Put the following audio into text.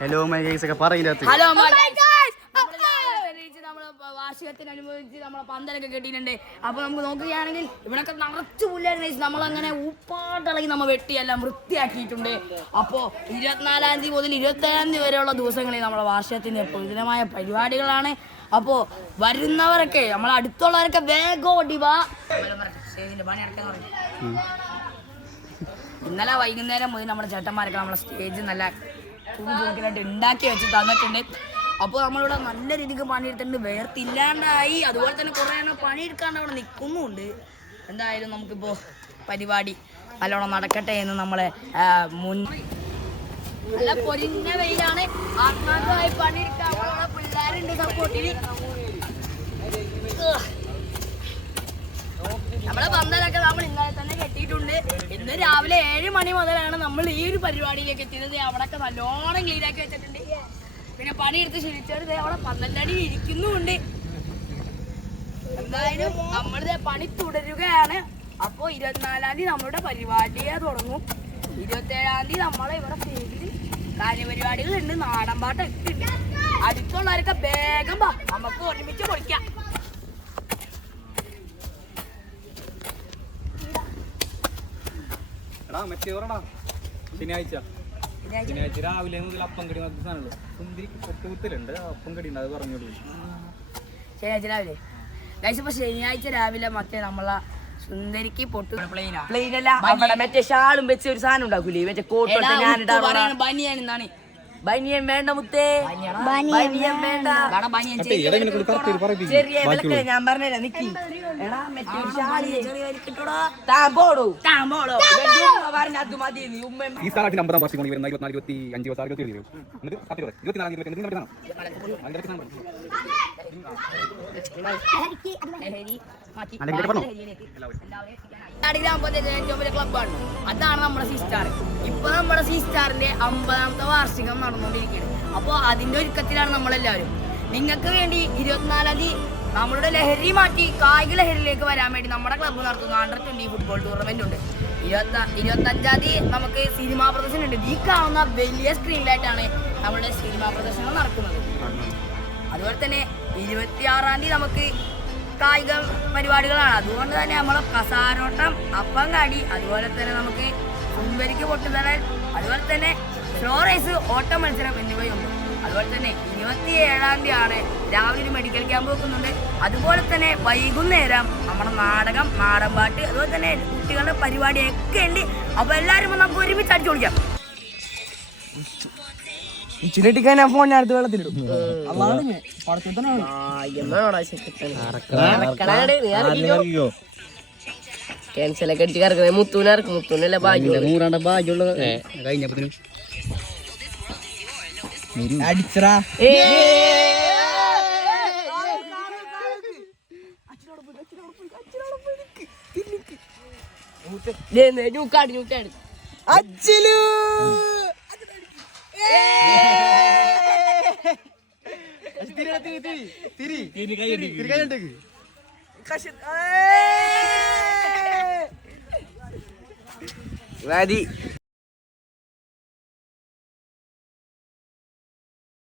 Hello my guys ഒക്കെ പറയില്ലാത്ത വാർഷികത്തിനനുബന്ധിച്ച് നമ്മളെ പന്തലൊക്കെ കെട്ടിയിട്ടുണ്ട്. അപ്പൊ നമുക്ക് നോക്കുകയാണെങ്കിൽ ഇവിടൊക്കെ നിറച്ചു പുല്ലായിരുന്നു. നമ്മളങ്ങനെ ഉപ്പാട്ടിളകി നമ്മൾ വെട്ടിയെല്ലാം വൃത്തിയാക്കിയിട്ടുണ്ട്. അപ്പോൾ 24-ാം തീയതി മുതൽ 27-ാം തീയതി വരെയുള്ള ദിവസങ്ങളിൽ നമ്മളെ വാർഷികത്തിന്റെ പൊതുജനമായ പരിപാടികളാണ്. അപ്പോൾ വരുന്നവരൊക്കെ നമ്മളെ അടുത്തുള്ളവരൊക്കെ വേഗം ഓടിവാ. ഇന്നലെ വൈകുന്നേരം മുതൽ നമ്മുടെ ചേട്ടന്മാരൊക്കെ നമ്മളെ സ്റ്റേജ് നല്ല തൂക്കിനായിട്ട് ഉണ്ടാക്കി വെച്ച് തന്നിട്ടുണ്ട്. അപ്പോൾ നമ്മളിവിടെ നല്ല രീതിക്ക് പണിയെടുത്തിട്ടുണ്ട്. വേർത്തില്ലാണ്ടായി. അതുപോലെ തന്നെ കുറേ എണ്ണം പണിയെടുക്കാണ്ട് അവിടെ നിൽക്കുന്നുമുണ്ട്. എന്തായാലും നമുക്കിപ്പോൾ പരിപാടി നല്ലോണം നടക്കട്ടെ എന്ന് നമ്മളെ നല്ല പൊരിഞ്ഞ വെയിലാണ്. ആത്മാർത്ഥമായി പണിയെടുക്കാനുള്ള പിള്ളേരുണ്ട് സപ്പോർട്ടിന്. നമ്മളെ പന്തലൊക്കെ നമ്മൾ ഇന്നലെ തന്നെ കെട്ടിയിട്ടുണ്ട്. ഇന്ന് രാവിലെ 7 മണി മുതലാണ് നമ്മൾ ഈ ഒരു പരിപാടിയിലേക്ക് എത്തിയത്. അവിടെയൊക്കെ നല്ലോണം ക്ലീനാക്കി വെച്ചിട്ടുണ്ട്. പിന്നെ പണിയെടുത്ത് ക്ഷണിച്ചെടുത്ത് അവിടെ 12 അടി ഇരിക്കുന്നുമുണ്ട്. എന്തായാലും നമ്മളിത് പണി തുടരുകയാണ്. അപ്പോൾ 24-ാം തീയതി നമ്മളുടെ പരിപാടിയെ തുടങ്ങും. 27-ാം തീയതി നമ്മളെ ഇവിടെ സ്റ്റേജിൽ കാര്യപരിപാടികളുണ്ട്. നാടൻ പാട്ടൊക്കെ ഉണ്ട്. അടുത്തുള്ളവരൊക്കെ വേഗം വാ, നമുക്ക് ഒരുമിച്ച് പൊളിക്കാം. ശനിയാഴ്ച രാവിലെ മുതൽ അപ്പം കടി സാധനമുള്ളൂ. സുന്ദരി പൊട്ടുകുത്തലുണ്ട്, അപ്പം കടി ഉണ്ട്, അത് പറഞ്ഞോളൂ. ശനിയാഴ്ച രാവിലെ ഇപ്പൊ ശനിയാഴ്ച രാവിലെ മറ്റേ നമ്മളെ സുന്ദരിക്ക് പൊട്ടു പ്ലെയിനല്ല അവിടെ മറ്റേ ഷാളും വെച്ച് ഒരു സാധനം ഉണ്ടാക്കൂലേ, മറ്റേ കോട്ട് ബനിയൻ എന്താണ്. ബനിയൻ വേണ്ട മുത്തേ, ബനിയൻ വേണ്ട. ചെറിയ വിലക്ക് ഞാൻ പറഞ്ഞുതരാം. നിക്കി എടാ മറ്റേ ഷാളി താമ്പോടോ താമ്പോടോ പറഞ്ഞ അത് മതി. ഈ സാധനത്തിന് 50 വർഷം കൊണ്ട് വരുന്ന 24, 25, 26, 27 ഏറ്റവും വലിയ ക്ലബ്ബാണ്. അതാണ് നമ്മുടെ സി സ്റ്റാർ. ഇപ്പൊ നമ്മുടെ സി സ്റ്റാറിന്റെ 50ാമത്തെ വാർഷികം നടന്നുകൊണ്ടിരിക്കുകയാണ്. അപ്പോൾ അതിന്റെ ഒരുക്കത്തിലാണ് നമ്മളെല്ലാവരും. നിങ്ങൾക്ക് വേണ്ടി 24-ാം തീയതി നമ്മളുടെ ലഹരി മാറ്റി കായിക ലഹരിയിലേക്ക് വരാൻ വേണ്ടി നമ്മുടെ ക്ലബ്ബ് നടത്തുന്ന അണ്ടർ-20 ഫുട്ബോൾ ടൂർണമെന്റ് ഉണ്ട്. 25-ാം തീയതി നമുക്ക് സിനിമാ പ്രദർശനം ഉണ്ട്. ഈ കാണുന്ന വലിയ സ്ക്രീനിലായിട്ടാണ് നമ്മുടെ സിനിമാ പ്രദർശനം നടക്കുന്നത്. അതുപോലെ തന്നെ 26-ാം തീയതി നമുക്ക് കായിക പരിപാടികളാണ്. അതുകൊണ്ട് തന്നെ നമ്മളെ കസാരോട്ടം, അപ്പം കാടി, അതുപോലെ തന്നെ നമുക്ക് സുന്ദരിക്ക് പൊട്ടുതടൽ, അതുപോലെ തന്നെ സ്ലോ റേസ്, ഓട്ട മത്സരം എന്നിവയുണ്ട്. അതുപോലെ തന്നെ 27-ാം തീയതി ആണ് രാവിലെ ഒരു മെഡിക്കൽ ക്യാമ്പ് വെക്കുന്നുണ്ട്. അതുപോലെ തന്നെ വൈകുന്നേരം നമ്മുടെ നാടകം, നാടൻപാട്ട്, അതുപോലെ തന്നെ കുട്ടികളുടെ പരിപാടിയൊക്കെ ഉണ്ട്. അപ്പോൾ എല്ലാവരും നമുക്ക് ഒരുമിച്ച് അടിച്ചു പൊളിക്കാം. ഇച്ചിരിട്ടിക്കാൻ ഫോൺ ഞാൻ അടുത്ത് വെള്ളത്തിലിടും. ക്യാൻസലൊക്കെ അടിച്ച് കറക്കുന്നത് മുത്തൂനിറക്കും. മുത്തൂനല്ല ഭാഗ്യം ഭാഗ്യമുള്ള കഴിഞ്ഞപ്പത്തിന് അടിച്ചറാ ഞൂക്കാട് ഞൂക്കാട് അച്ചിലു